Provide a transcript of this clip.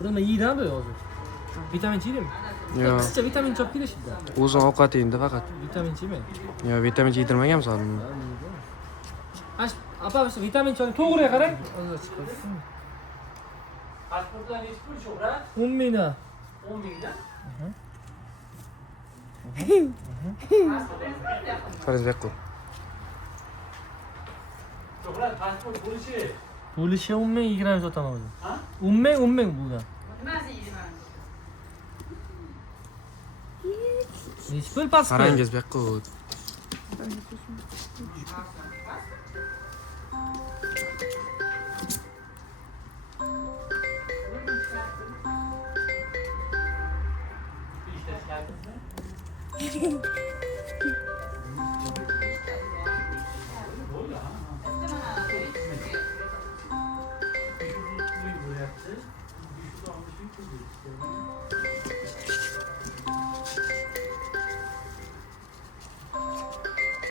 Burama yiydi böyle hozir. Vitamin yedimi? Yo'q. Qizcha vitamin chop kelishibdi. O'zi ovqat endi faqat. Vitamin yemay. Yo'q, vitamin yedirmaganmiz hali. Apa vitamin choling to'g'riga qarang. Hozir chiqadi. Pasportdan nechta pul sho'ra? 10 mingdan. 10 mingdan? Faraz bek qo'y. Sho'ra pasport bo'lishi. Bo'lishi 10 ming 20 sotaman o'zi. Ha? 10 ming bundan. Nimasi yeyman? Nech pul pasport? Qarangiz bek qo'y.